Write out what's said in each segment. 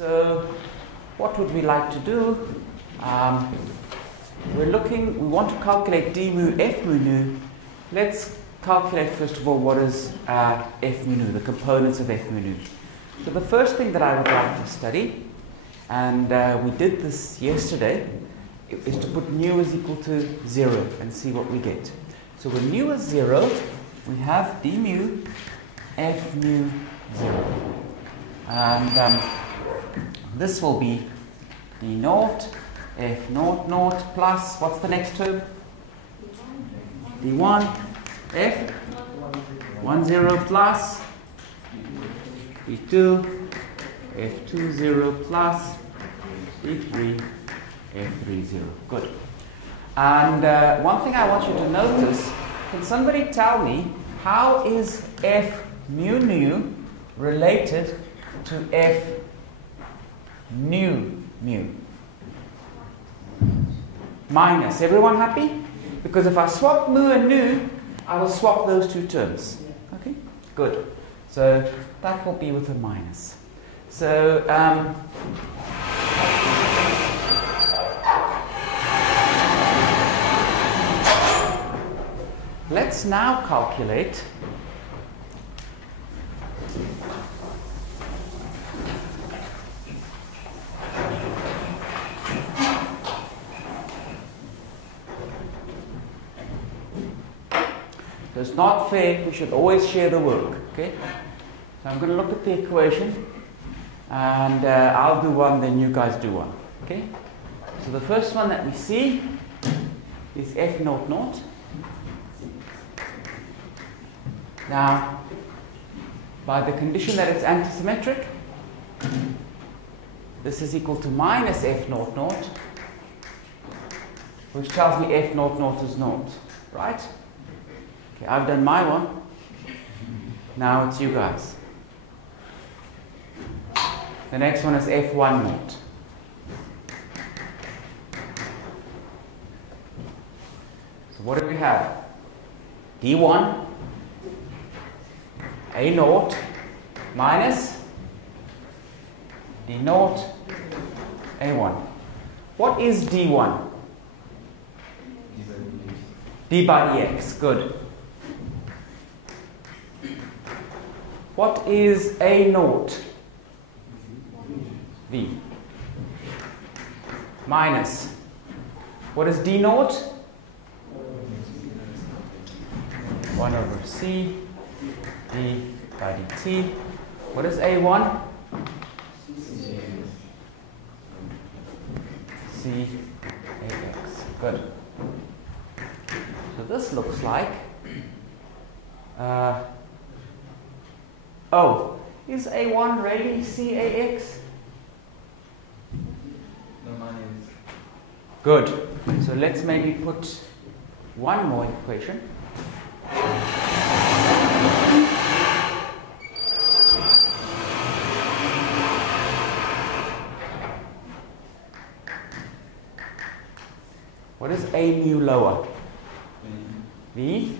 So what would we like to do? We want to calculate d mu f mu nu. Let's calculate first of all what is f mu nu, the components of f mu nu. So the first thing that I would like to study, and we did this yesterday, is to put nu is equal to 0 and see what we get. So when nu is 0, we have d mu f mu 0. And this will be d naught f naught naught plus, what's the next term? d1 f 1 0 plus d2 f2 0 plus d3 f3 0. Good. And one thing I want you to notice, can somebody tell me how is f mu nu related to f nu mu? Minus. Everyone happy? Because if I swap mu and nu, I will swap those two terms. Okay? Good. So that will be with a minus. So let's now calculate so it's not fair, we should always share the work, okay? So I'm going to look at the equation and I'll do one, then you guys do one, okay? So the first one that we see is f naught naught. Now, by the condition that it's antisymmetric, this is equal to minus f naught naught, which tells me f naught naught is naught, right? Okay, I've done my one. Now it's you guys. The next one is f1 naught. So what do we have? d1 a naught minus d naught a1. What is d1? d by dx. Good. What is a naught? v. Minus. What is d naught? 1 over c d by dt. What is a1? c ax. Good. So this looks like oh, is a1 really c ax? No, mine is. Good. So let's maybe put one more equation. What is a mu lower? V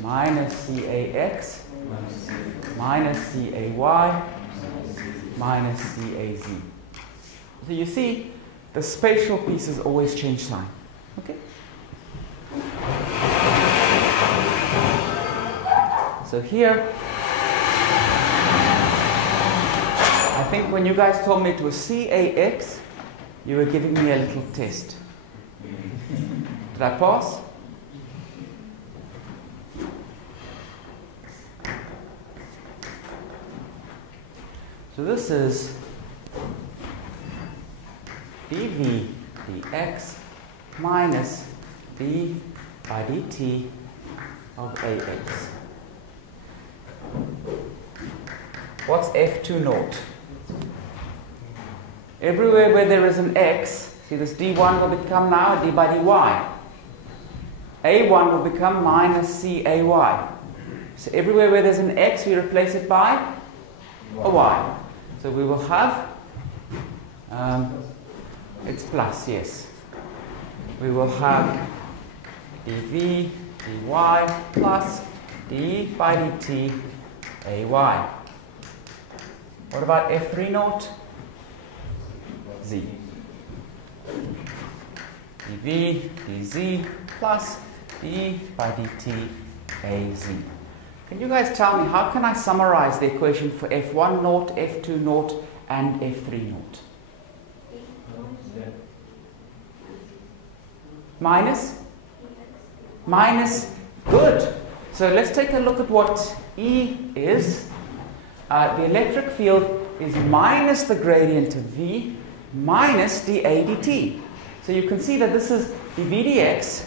minus cax minus cay minus caz. So you see, the spatial pieces always change sign. Okay? So here, I think when you guys told me it was cax, you were giving me a little test. Did I pass? So this is dv dx minus d by dt of ax. What's f2 naught? Everywhere where there is an x, see this d1 will become now d by dy. a1 will become minus cay. So everywhere where there's an x, we replace it by a y. So we will have, it's plus, yes. We will have dv dy plus d by dt ay. What about F3 naught? Z. dV dz plus d by dt az. Can you guys tell me, how can I summarize the equation for F1 naught, F2 naught, and F3 naught? Minus? Minus. Good. So let's take a look at what E is. The electric field is minus the gradient of V minus dA dt. So you can see that this is dV dx,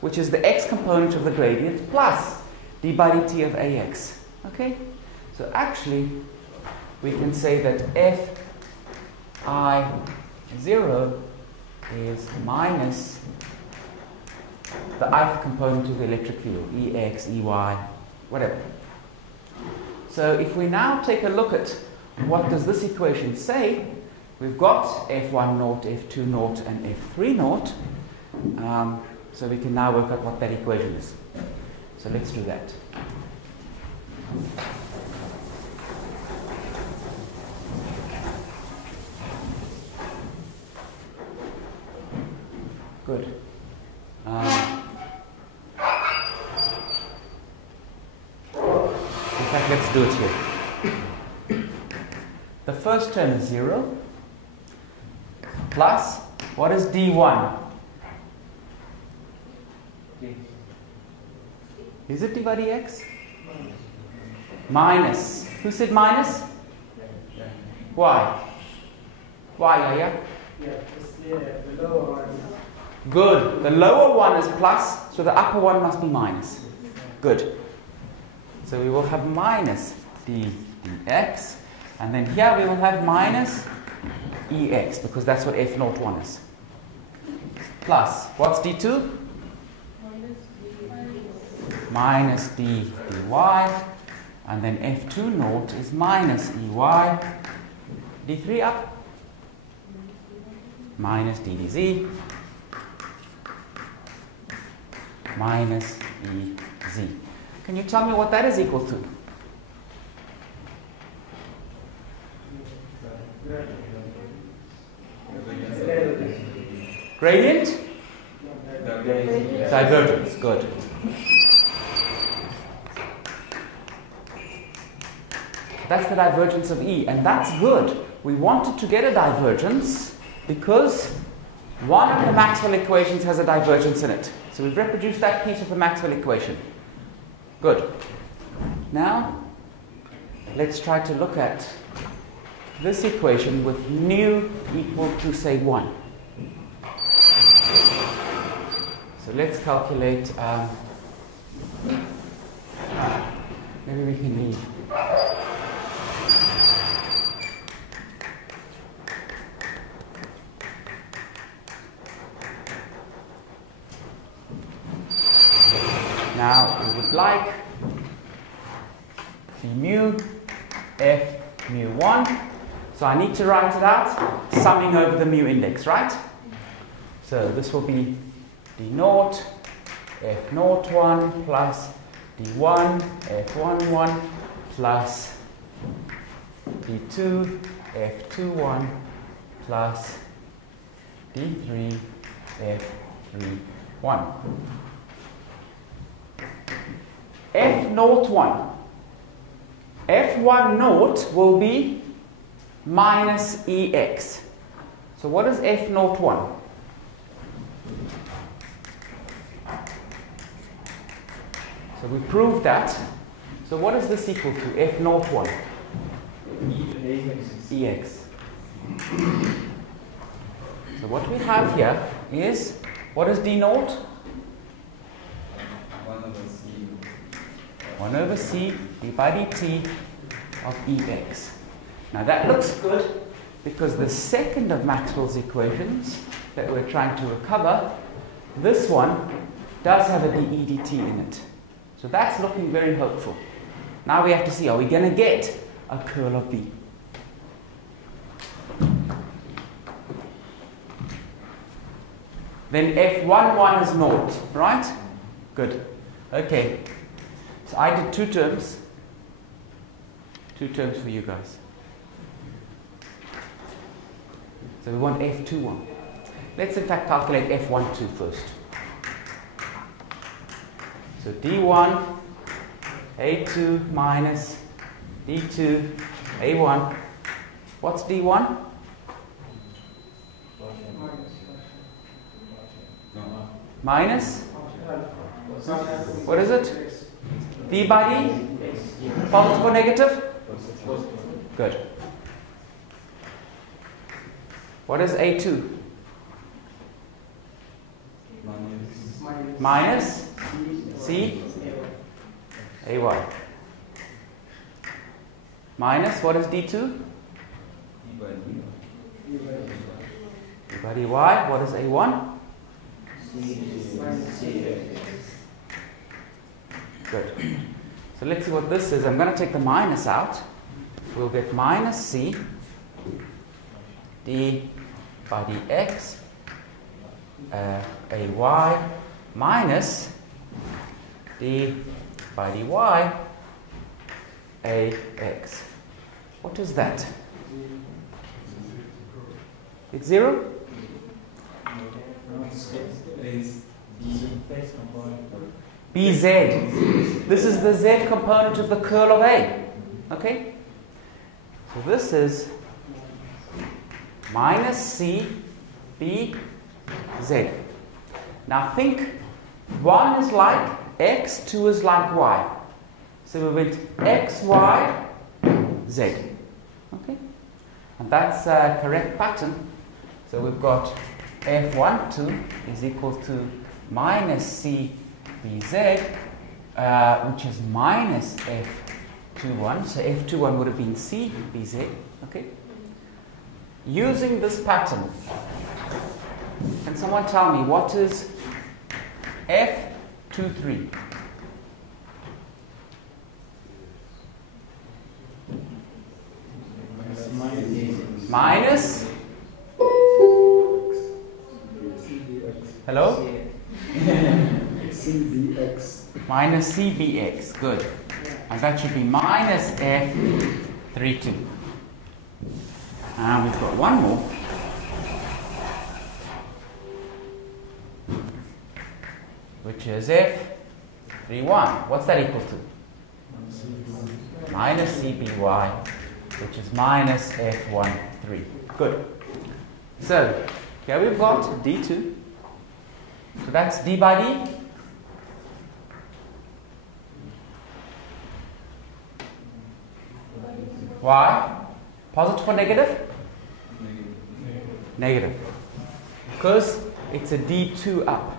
which is the x component of the gradient, plus d by dt of ax. Okay? So actually, we can say that Fi0 is minus the ith component of the electric field, Ex, Ey, whatever. So if we now take a look at what does this equation say, we've got F1 naught, F2 naught, and F3 naught. So we can now work out what that equation is. So let's do that. Good. In fact, let's do it here. The first term is 0 plus, what is d1? Is it d by dx? Minus. Who said minus? Why? Why, Yaya? The lower one. Good. The lower one is plus, so the upper one must be minus. Good. So we will have minus d dx, and then here we will have minus ex, because that's what F01 is. Plus, what's d2? Minus d dy, and then F2 naught is minus ey. D3 up, minus d dz, minus ez. Can you tell me what that is equal to? Gradient? Divergence. Good. That's the divergence of E, and that's good. We wanted to get a divergence because one of the Maxwell equations has a divergence in it. So we've reproduced that piece of the Maxwell equation. Good. Now, let's try to look at this equation with nu equal to, say, 1. So let's calculate, maybe we can leave. Now we would like the mu f mu 1. So I need to write it out, summing over the mu index, right? So this will be d naught f naught 1 plus d1 f1 1 plus d2 f2 1 plus d3 f3 1. F naught 1. F1 naught will be minus Ex. So what is F naught 1? So we proved that. So what is this equal to? F naught 1? Ex. So what we have here is, what is d naught? 1 over c d by dt of Ex. Now that looks good because the second of Maxwell's equations that we're trying to recover, this one does have a dE dt in it. So that's looking very hopeful. Now we have to see, are we going to get a curl of B? Then F11 is naught, right? Good. Okay. So I did two terms for you guys. So we want F21. Let's in fact calculate F12 first. So D1, A2 minus D2, A1. What's D1? Minus? What is it? D by D? Positive or negative? Good. What is A2? Minus C AY. Minus, what is D2? D by dy. What is A1? Good. So let's see what this is. I'm going to take the minus out. We'll get minus C d by dx AY minus d by dy AX. What is that? It's 0? BZ. This is the Z component of the curl of A. Okay? So this is minus C B Z. Now think 1 is like X, 2 is like Y. So we went X, Y, Z. Okay? And that's a correct pattern. So we've got F12 is equal to minus CBZ, which is minus F21. So F21 would have been CBZ. Okay? Using this pattern, can someone tell me what is F23? Minus hello? CBX. Minus CBX, good. And that should be minus F32. And we've got one more. Which is F31. What's that equal to? Minus CBY, which is minus F13. Good. So, here we've got D2. So that's D by D. Why? Positive or negative? Negative. Because it's a D2 up.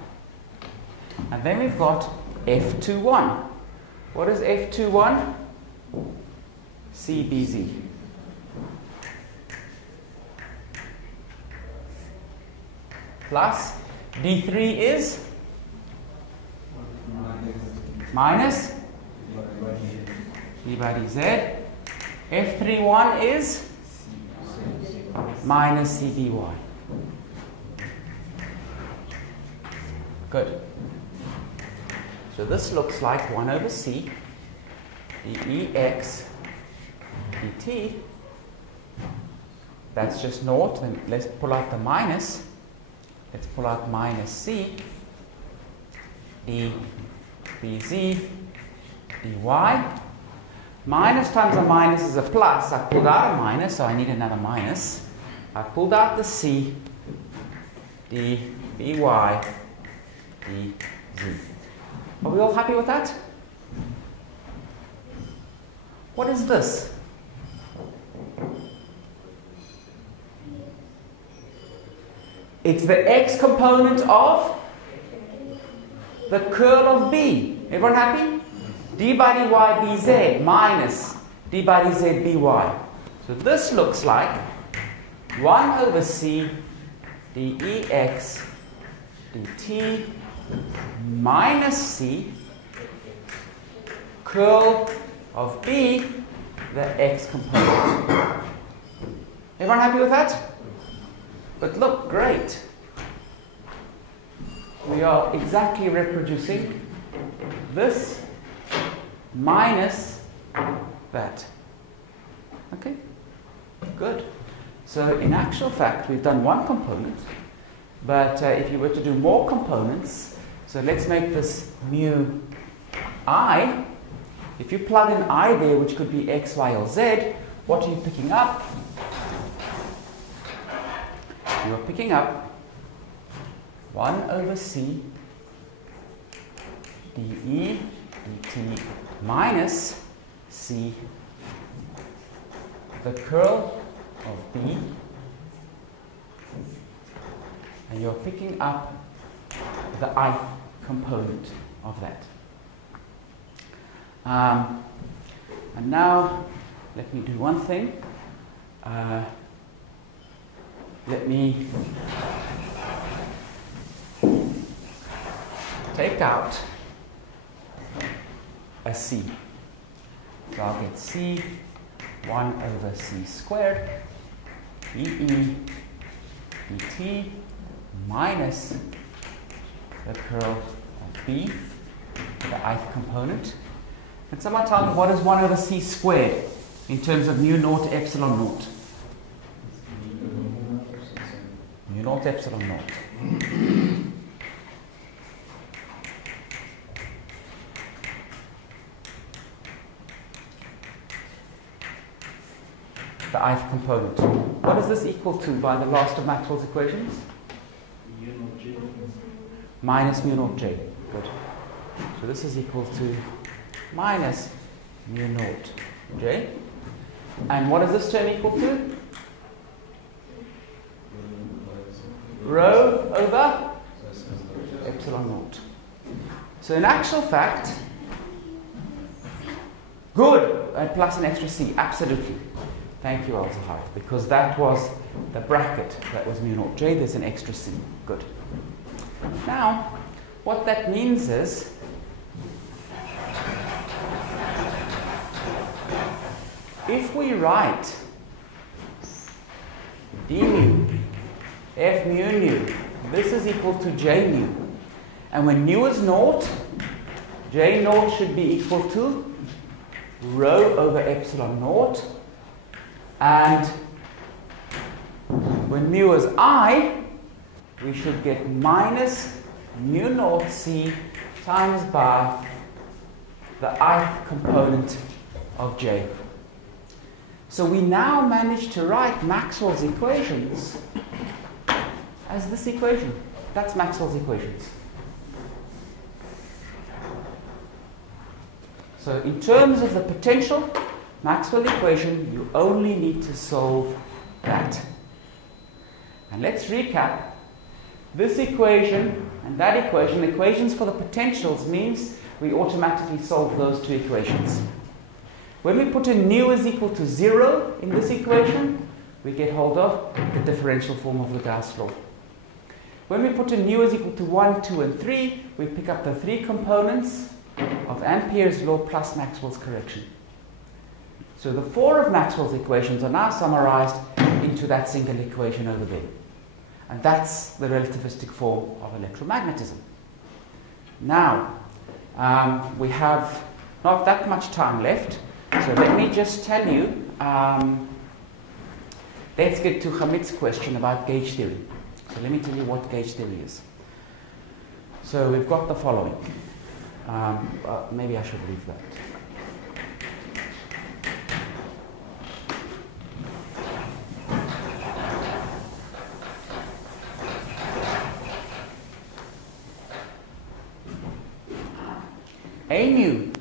And then we've got F21. What is F21? CBZ. Plus D3 is minus D by dz. F31 is minus CBY. Good. So this looks like 1 over C dEx dt. That's just naught. Then let's pull out the minus. Let's pull out minus C d bz dy. Minus times a minus is a plus. I pulled out a minus, so I need another minus. I pulled out the C d by dz. Are we all happy with that? What is this? It's the x component of the curl of B. Everyone happy? D by dy bz minus d by dz by. So this looks like 1 over c dex dt minus c curl of B, the x component. Everyone happy with that? But look, great. We are exactly reproducing this minus that. Okay? Good. So in actual fact, we've done one component, but if you were to do more components, so let's make this mu I. If you plug in I there, which could be x, y, or z, what are you picking up? You are picking up 1 over c dE dt minus c, the curl of B, and you're picking up the ith component of that. And now let me do one thing. Let me take out a c. So I'll get c 1 over c squared dE dt minus the curl of B, the ith component. Can someone tell me what is 1 over c squared in terms of mu naught epsilon naught? Mu naught epsilon naught. The ith component. What is this equal to by the last of Maxwell's equations? Mu naught J. Minus mu naught J. Good. So this is equal to minus mu naught J. And what is this term equal to? Rho over epsilon naught. So in actual fact, good, plus an extra c, absolutely. Thank you, Al-Zahar, because that was the bracket, that was mu naught J, there's an extra c. Good. Now, what that means is, if we write d mu, f mu nu, this is equal to j mu, and when nu is naught, j naught should be equal to rho over epsilon naught, and when mu is I, we should get minus mu naught c times by the ith component of j. So we now manage to write Maxwell's equations as this equation. That's Maxwell's equations. So in terms of the potential Maxwell equation, you only need to solve that. And let's recap. This equation and that equation, equations for the potentials, means we automatically solve those two equations. When we put in nu is equal to 0 in this equation, we get hold of the differential form of the Gauss law. When we put in nu is equal to 1, 2, and 3, we pick up the three components of Ampere's law plus Maxwell's correction. So the four of Maxwell's equations are now summarized into that single equation over there. And that's the relativistic form of electromagnetism. Now, we have not that much time left, so let me just tell you, let's get to Hamid's question about gauge theory. So let me tell you what gauge theory is. So we've got the following. Maybe I should leave that. A mu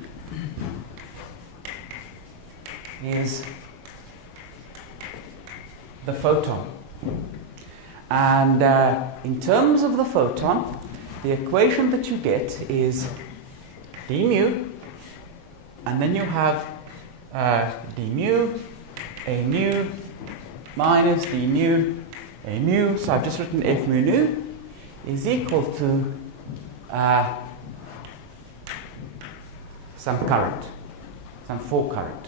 is the photon. And in terms of the photon, the equation that you get is d mu, and then you have d mu, a mu, minus d mu, a mu. So I've just written f mu nu is equal to some current, some 4 current.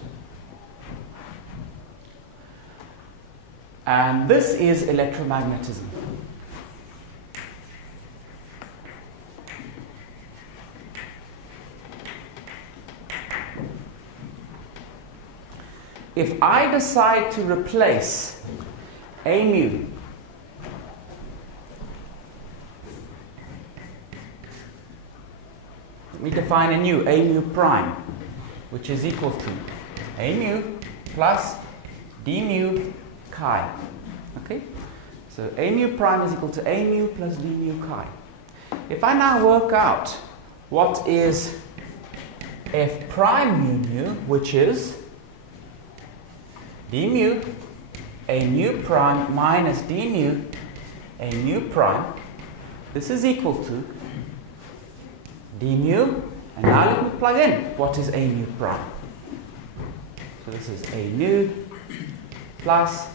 And this is electromagnetism. If I decide to replace A mu we define a mu prime, which is equal to a mu plus d mu chi. Okay? So a mu prime is equal to a mu plus d mu chi. If I now work out what is f prime mu, which is d mu a mu prime minus d mu a mu prime, this is equal to d mu, and now let me plug in what is a mu prime. So this is a mu plus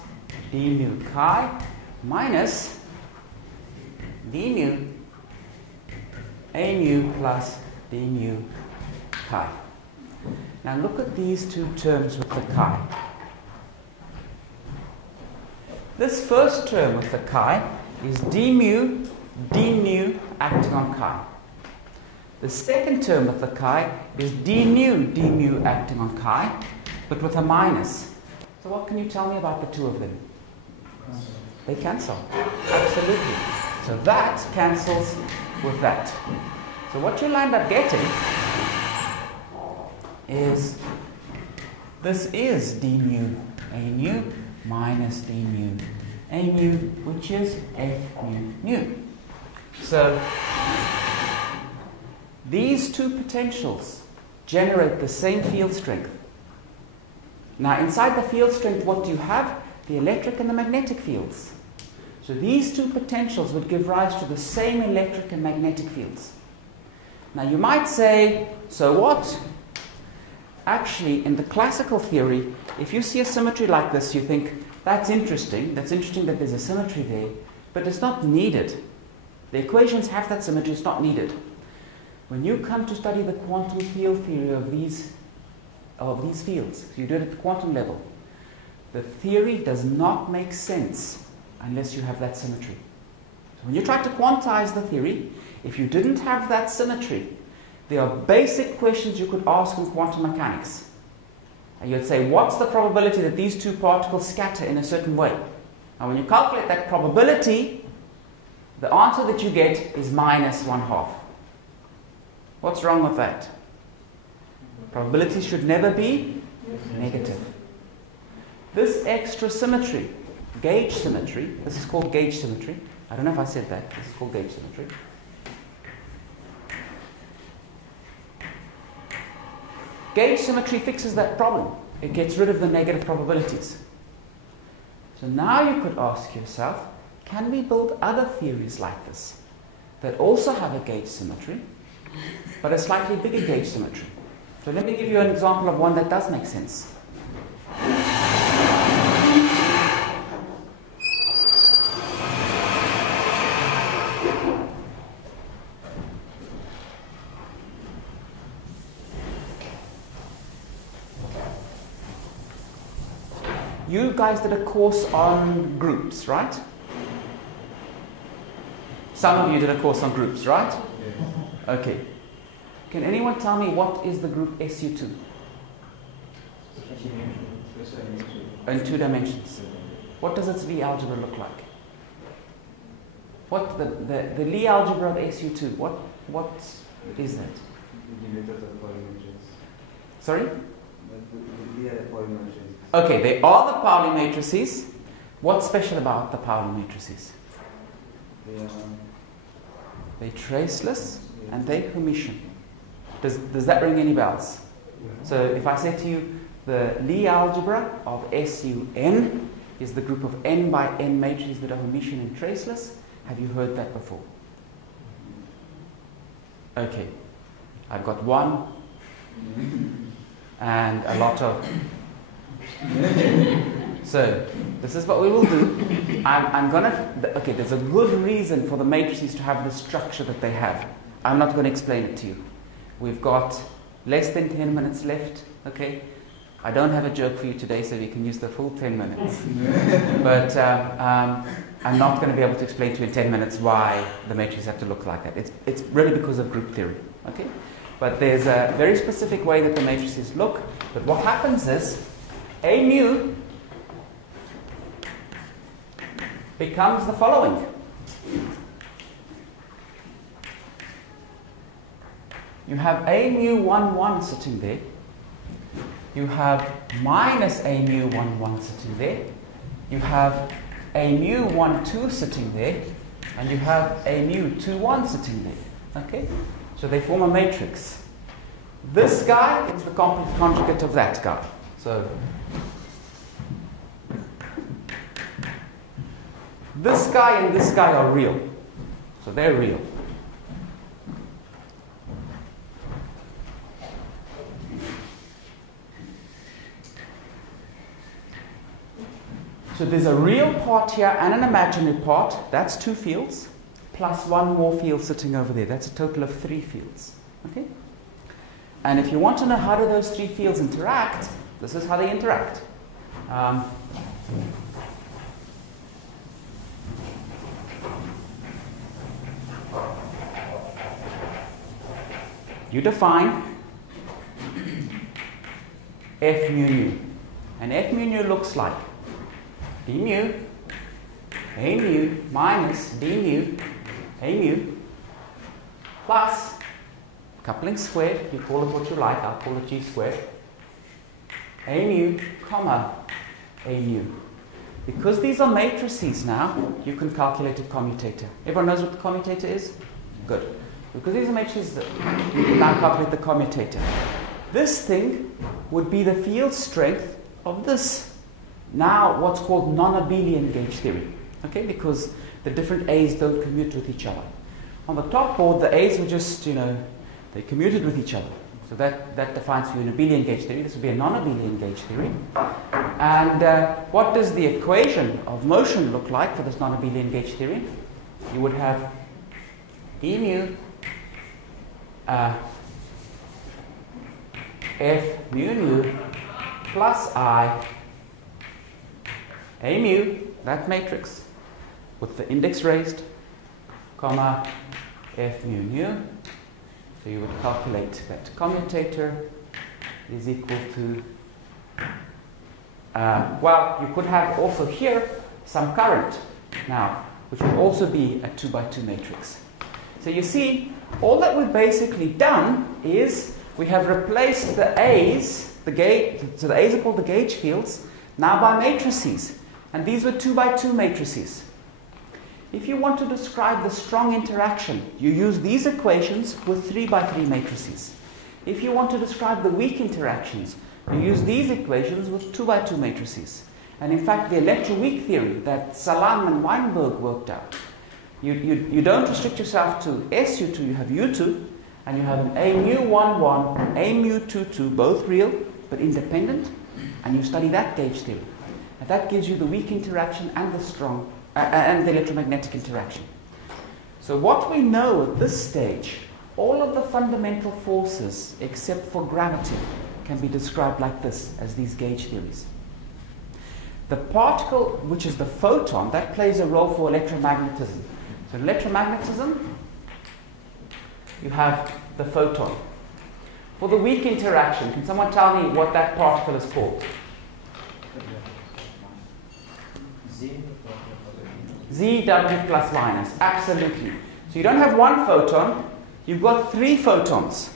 d mu chi minus d mu a mu plus d mu chi. Now look at these two terms with the chi. This first term with the chi is d mu acting on chi. The second term with the chi is d mu acting on chi, but with a minus. So what can you tell me about the two of them? They cancel. Absolutely. So that cancels with that. So what you'll end up getting is this is d mu a mu minus d mu a mu, which is f mu. So these two potentials generate the same field strength. Now inside the field strength, what do you have? The electric and the magnetic fields. So these two potentials would give rise to the same electric and magnetic fields. Now you might say, so what? Actually, in the classical theory, if you see a symmetry like this, you think, that's interesting that there's a symmetry there, but it's not needed. The equations have that symmetry, it's not needed. When you come to study the quantum field theory of these fields, so you do it at the quantum level, the theory does not make sense unless you have that symmetry. So when you try to quantize the theory, if you didn't have that symmetry, there are basic questions you could ask in quantum mechanics. And you'd say, what's the probability that these two particles scatter in a certain way? Now when you calculate that probability, the answer that you get is minus 1/2. What's wrong with that? Probability should never be negative. This extra symmetry, gauge symmetry, this is called gauge symmetry. I don't know if I said that. This is called gauge symmetry. Gauge symmetry fixes that problem. It gets rid of the negative probabilities. So now you could ask yourself, can we build other theories like this that also have a gauge symmetry, but a slightly bigger gauge symmetry? So let me give you an example of one that does make sense. You guys did a course on groups, right? Some of you did a course on groups, right? Yes. Okay. Can anyone tell me what is the group SU2? In 2 dimensions. What does its Lie algebra look like? What the Lie algebra of SU2? What is that? Sorry? Okay, they are the Pauli matrices. What's special about the Pauli matrices? They're traceless and they're Hermitian. Does that ring any bells? So if I say to you, the Lie algebra of SUN is the group of n by n matrices that are Hermitian and traceless, have you heard that before? Okay, I've got one and a lot of. So this is what we will do. Okay, there's a good reason for the matrices to have the structure that they have. I'm not going to explain it to you. We've got less than 10 minutes left, okay? I don't have a joke for you today, so we can use the full 10 minutes. But I'm not going to be able to explain to you in 10 minutes why the matrices have to look like that. It's really because of group theory, okay? But there's a very specific way that the matrices look. But what happens is, A mu becomes the following. You have a mu 1, 1 sitting there. You have minus a mu 1, 1 sitting there. You have a mu 1, 2 sitting there. And you have a mu 2, 1 sitting there. Okay? So they form a matrix. This guy is the conjugate of that guy. So this guy and this guy are real. So they're real. So there's a real part here and an imaginary part. That's 2 fields, plus 1 more field sitting over there. That's a total of 3 fields. Okay? And if you want to know how do those 3 fields interact, this is how they interact. You define F mu nu. And F mu nu looks like d mu, a mu minus d mu, a mu, plus coupling squared, you call it what you like, I'll call it g squared, a mu, comma, a mu. Because these are matrices now, you can calculate a commutator. Everyone knows what the commutator is? Good. Because these are matrices, you can now calculate the commutator. This thing would be the field strength of this. Now, what's called non-abelian gauge theory, okay? Because the different A's don't commute with each other. On the top board, the A's were just, they commuted with each other. So that defines for you an abelian gauge theory. This would be a non-abelian gauge theory. And what does the equation of motion look like for this non-abelian gauge theory? You would have d mu F mu nu plus I a mu, that matrix, with the index raised, comma, F mu nu. So you would calculate that commutator is equal to, well, you could have also here some current now, which would also be a 2 by 2 matrix. So you see, all that we've basically done is we have replaced the A's, so the A's are called the gauge fields, now by matrices. And these were 2 by 2 matrices. If you want to describe the strong interaction, you use these equations with 3 by 3 matrices. If you want to describe the weak interactions, you use these equations with 2 by 2 matrices. And in fact, the electroweak theory that Salam and Weinberg worked out, you don't restrict yourself to SU2, you have U2, and you have an A mu 1, 1, A mu 2, 2, both real but independent, and you study that gauge theory. And that gives you the weak interaction and the strong, and the electromagnetic interaction. So what we know at this stage, all of the fundamental forces except for gravity can be described like this, as these gauge theories. The particle, which is the photon, that plays a role for electromagnetism. So in electromagnetism, you have the photon. For the weak interaction, can someone tell me what that particle is called? ZW plus minus, absolutely. So you don't have one photon, you've got 3 photons.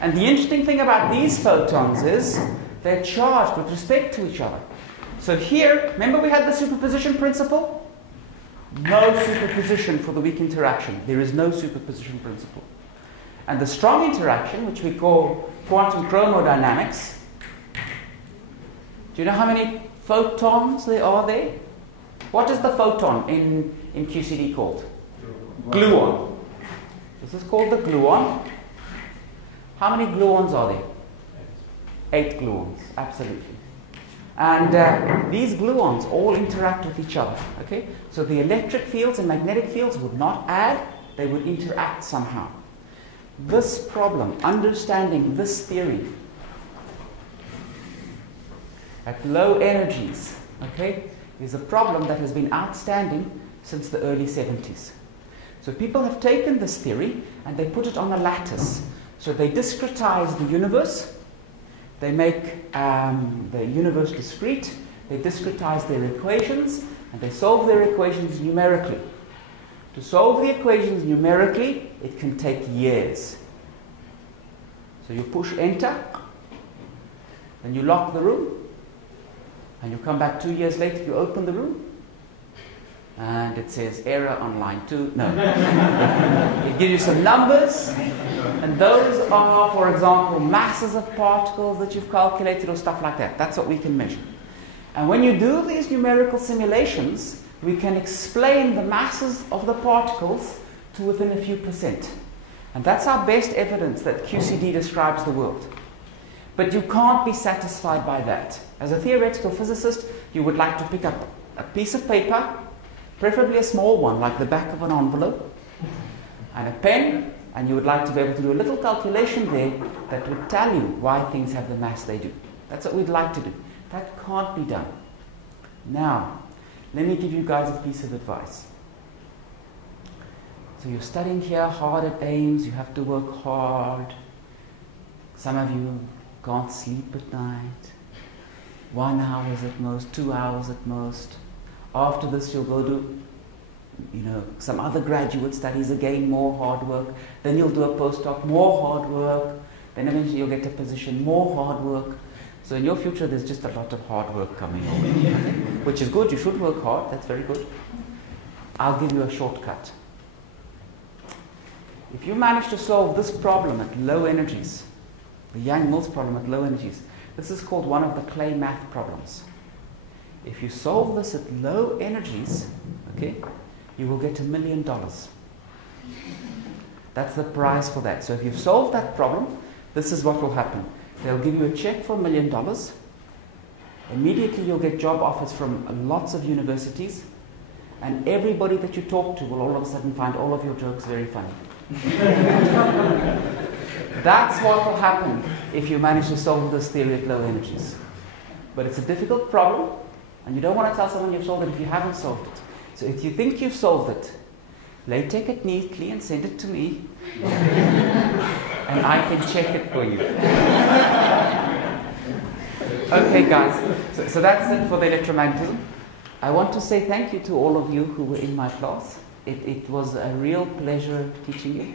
And the interesting thing about these photons is they're charged with respect to each other. So here, remember we had the superposition principle? No superposition for the weak interaction. There is no superposition principle. And the strong interaction, which we call quantum chromodynamics, do you know how many photons there are there? What is the photon in QCD called? Gluon. This is called the gluon. How many gluons are there? 8 gluons, absolutely. And these gluons all interact with each other. Okay? So the electric fields and magnetic fields would not add, they would interact somehow. This problem, understanding this theory at low energies, okay, is a problem that has been outstanding since the early 70s. So people have taken this theory and they put it on a lattice. So they discretize the universe, they make the universe discrete, they discretize their equations, and they solve their equations numerically. To solve the equations numerically, it can take years. So you push enter, then you lock the room, and you come back 2 years later, you open the room, and it says error on line 2. No. It gives you some numbers, and those are, for example, masses of particles that you've calculated or stuff like that. That's what we can measure. And when you do these numerical simulations, we can explain the masses of the particles to within a few percent. And that's our best evidence that QCD describes the world. But you can't be satisfied by that. As a theoretical physicist, you would like to pick up a piece of paper, preferably a small one, like the back of an envelope, and a pen, and you would like to be able to do a little calculation there that would tell you why things have the mass they do. That's what we'd like to do. That can't be done. Now, let me give you guys a piece of advice. So you're studying here hard at AIMS, you have to work hard. Some of you can't sleep at night. 1 hour at most, 2 hours at most. After this, you'll go do, some other graduate studies, again, more hard work. Then you'll do a postdoc, more hard work. Then eventually you'll get a position, more hard work. So in your future, there's just a lot of hard work coming on, which is good. You should work hard. That's very good. I'll give you a shortcut. If you manage to solve this problem at low energies, the Yang-Mills problem at low energies, this is called one of the clay math problems. If you solve this at low energies, okay, you will get $1 million. That's the prize for that. So if you've solved that problem, this is what will happen. They'll give you a check for $1 million. Immediately you'll get job offers from lots of universities, and everybody that you talk to will all of a sudden find all of your jokes very funny. That's what will happen if you manage to solve this theory at low energies. But it's a difficult problem, and you don't want to tell someone you've solved it if you haven't solved it. So if you think you've solved it, LaTeX it neatly and send it to me, and I can check it for you. Okay, guys, so that's it for the electromagnetism. I want to say thank you to all of you who were in my class. It was a real pleasure teaching you,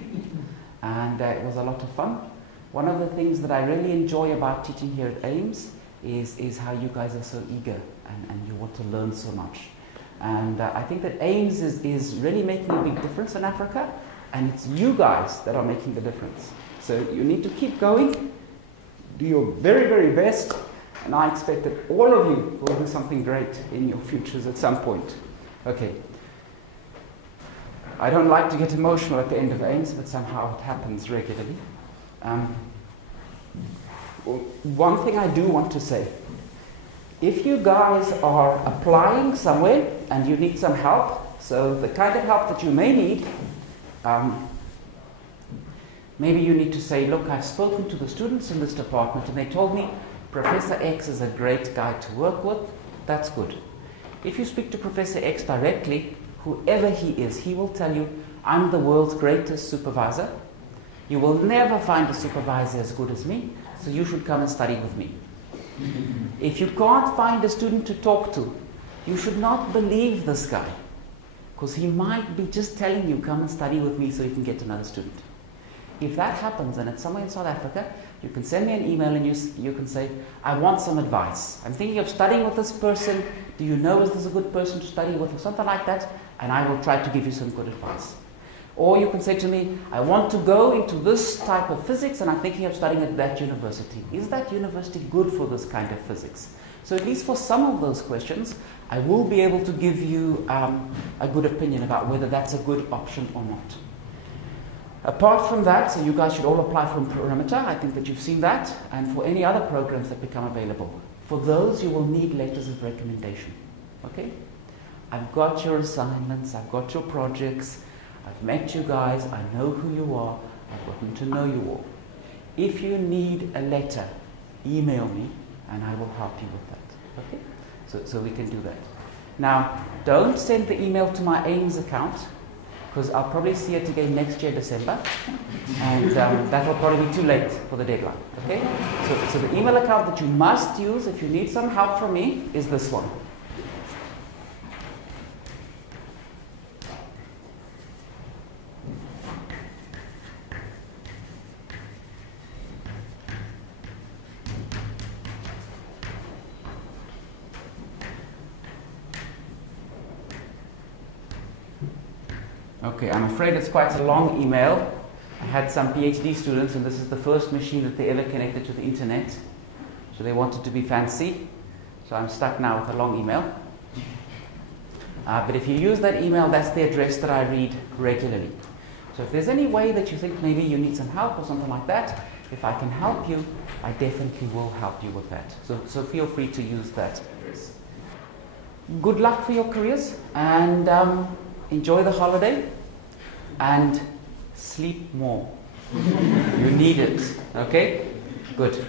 and it was a lot of fun. One of the things that I really enjoy about teaching here at AIMS is how you guys are so eager and you want to learn so much. And I think that AIMS is really making a big difference in Africa, and it's you guys that are making the difference. So you need to keep going, do your very, very best, and I expect that all of you will do something great in your futures at some point. Okay. I don't like to get emotional at the end of AIMS, but somehow it happens regularly. One thing I do want to say, if you guys are applying somewhere and you need some help, so the kind of help that you may need, maybe you need to say, look, I've spoken to the students in this department and they told me Professor X is a great guy to work with. That's good. If you speak to Professor X directly, whoever he is, he will tell you, I'm the world's greatest supervisor. You will never find a supervisor as good as me, so you should come and study with me. If you can't find a student to talk to, you should not believe this guy, because he might be just telling you, come and study with me so you can get another student. If that happens, and it's somewhere in South Africa, you can send me an email and you can say, I want some advice. I'm thinking of studying with this person. Do you know is this a good person to study with, or something like that? And I will try to give you some good advice. Or you can say to me, I want to go into this type of physics and I'm thinking of studying at that university. Is that university good for this kind of physics? So at least for some of those questions, I will be able to give you a good opinion about whether that's a good option or not. Apart from that, so you guys should all apply for a perimeter. I think that you've seen that. And for any other programs that become available. For those, you will need letters of recommendation. Okay? I've got your assignments, I've got your projects, I've met you guys, I know who you are, I've gotten to know you all. If you need a letter, email me and I will help you with that. Okay? So we can do that. Now, don't send the email to my AIMS account, because I'll probably see it again next year, December, and that will probably be too late for the deadline. Okay? So the email account that you must use if you need some help from me is this one. Okay, I'm afraid it's quite a long email. I had some PhD students, and this is the first machine that they ever connected to the internet. So they wanted to be fancy. So I'm stuck now with a long email. But if you use that email, that's the address that I read regularly. So if there's any way that you think maybe you need some help or something like that, if I can help you, I definitely will help you with that. So feel free to use that address. Good luck for your careers, and enjoy the holiday, and sleep more. You need it. Okay? Good.